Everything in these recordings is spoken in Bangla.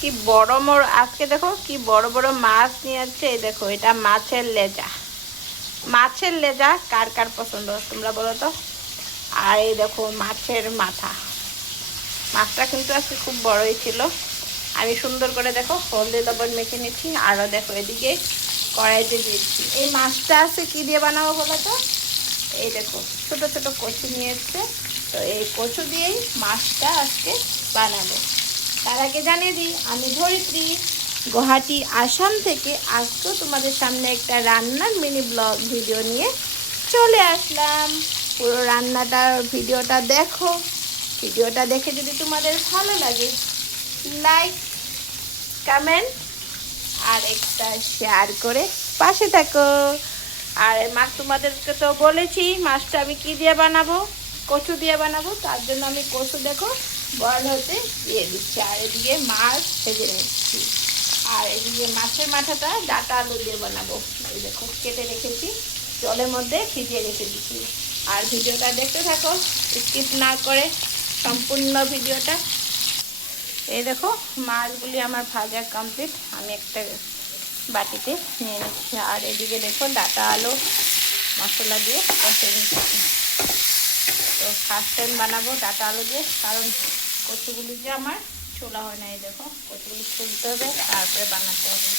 কি বড় বড়, আজকে দেখো কি বড় বড় মাছ নিয়ে আসছে। এই দেখো, এটা মাছের লেজা। মাছের লেজা কার কার পছন্দ তোমরা বলো তো। আর এই দেখো মাছের মাথা। মাছটা কিন্তু আজকে খুব বড়ই ছিল। আমি সুন্দর করে দেখো হলদে লবণ মেখে নিচ্ছি। আরও দেখো এদিকে কড়াইতে দিয়েছি। এই মাছটা আছে কি দিয়ে বানাবো বলো তো। এই দেখো ছোট ছোট কচু নিয়ে এসছে, তো এই কচু দিয়েই মাছটা আজকে বানাবো। তার আগে জানিয়ে দিই, আমি ধরিত্রী গুয়াহাটি আসাম থেকে আজকেও তোমাদের সামনে একটা রান্নার মিনি ব্লগ ভিডিও নিয়ে চলে আসলাম। পুরো রান্নাটার ভিডিওটা দেখো। ভিডিওটা দেখে যদি তোমাদের ভালো লাগে, লাইক কমেন্ট আর একটা শেয়ার করে পাশে থাকো। আর মাছ তোমাদেরকে তো বলেছি মাছটা আমি কি দিয়ে বানাবো, কচু দিয়ে বানাবো। তার জন্য আমি কচু দেখো বয়েল হতে দিয়ে দিচ্ছি, আর এদিকে মাছ ভেজে নিচ্ছি। আর এদিকে মাছের মাথাটা ডাটা আলু দিয়ে বানাবো। এই দেখো কেটে রেখেছি, জলের মধ্যে ভিজিয়ে রেখে দিচ্ছি। আর ভিডিওটা দেখতে থাকো, স্কিপ না করে সম্পূর্ণ ভিডিওটা। এই দেখো মাছগুলি আমার ভাজা কমপ্লিট, আমি একটা বাটিতে নিয়ে নিচ্ছি। আর এদিকে দেখো ডাটা আলু মশলা দিয়ে কষে নিচ্ছি। তো ফার্স্ট টাইম বানাবো ডাটা আলু দিয়ে, কারণ কচুগুলি যে আমার ছোলা হয় না। এই দেখো কচুগুলি ছুলতে হবে, তারপরে বানাতে হবে।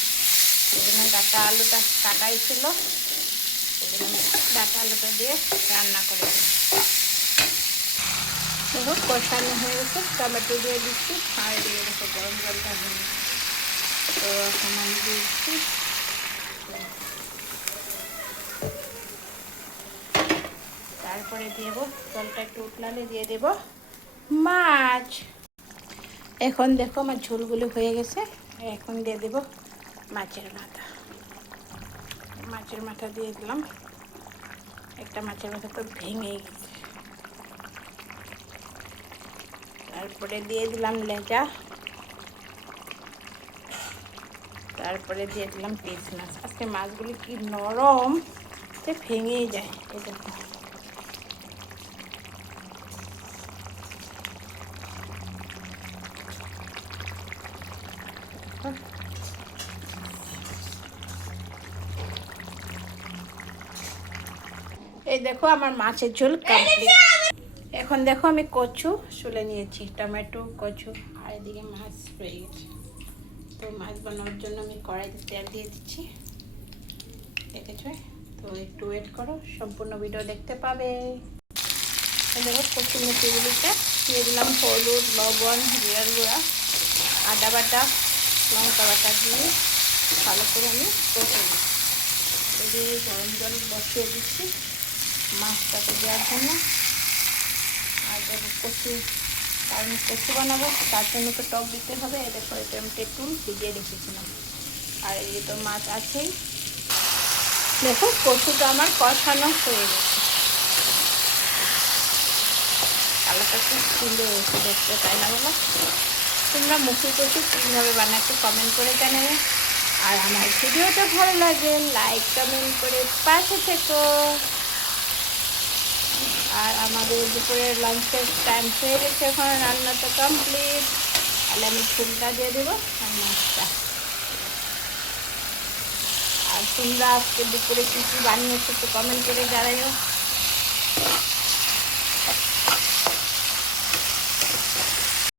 সেই জন্য ডাটা আলুটা কাটাই ছিল, সেই জন্য ডাটা আলুটা দিয়ে রান্না করে দিই। দেখো কষানো হয়ে গেছে, টমেটো দিয়ে দিচ্ছি। আর এদিকে দেখো গরম জলটা হয়ে, তো এখন আমি দিচ্ছি তারপরে দেবো, জলটা একটু উতলালে দিয়ে দেব মাছ। এখন দেখো আমার ঝোলগুলো হয়ে গেছে, এখন দিয়ে দেব মাছের মাথা। মাছের মাথা দিয়ে দিলাম, একটা মাছের মাথা তো ভেঙেই গেছে। তারপরে দিয়ে দিলাম লেজা, তারপরে দিয়ে দিলাম পিস মাছ। আজকে মাছগুলি কি নরম যে ভেঙেই যায়। এই দেখো এই দেখো আমার মাছের ঝোল কমপ্লিট। এখন দেখো আমি কচু শুলে নিয়েছি, টমেটো কচু, আর এদিকে মাছ হয়ে গেছে। তো মাছ বানানোর জন্য আমি কড়াইতে তেল দিয়ে দিচ্ছি, দেখেছো। তো একটু ওয়েট করো, সম্পূর্ণ ভিডিও দেখতে পাবে। দেখো কচু মুচিগুলিটা দিয়ে দিলাম হলুদ লবণ জিরার গুঁড়া আদা বাটা লঙ্কা বাটা দিয়ে ভালো করে আমি কষে দিই। দিয়ে গরম জল বসিয়ে দিচ্ছি মাছটাকে দেওয়ার জন্য। আর দেখো কচু, কারণ কচু বানাবো তার জন্য তো টক দিতে হবে। দেখো এটা আমি তেঁতুল ভিজিয়ে রেখেছিলাম। আর এই তো মাছ আছেই। দেখো কচুটা আমার কষানো হয়ে গেছে, কালারটা খুব সুন্দর হয়েছে দেখতে, তাই না বলো? তোমরা মুখি কচু কীভাবে বানাতে কমেন্ট করে জানাবে। আর আমার ভিডিওটা ভালো লাগে লাইক কমেন্ট করে পাশে থেকো। আর আমাদের দুপুরের লাঞ্চের টাইম হয়ে গেছে, এখন রান্না তো কমপ্লিট। তাহলে আমি ঝোলটা দিয়ে দেবো আর মাছটা। আর তোমরা আজকে দুপুরে কী কী বানিয়েছো তো কমেন্ট করে জানাইও।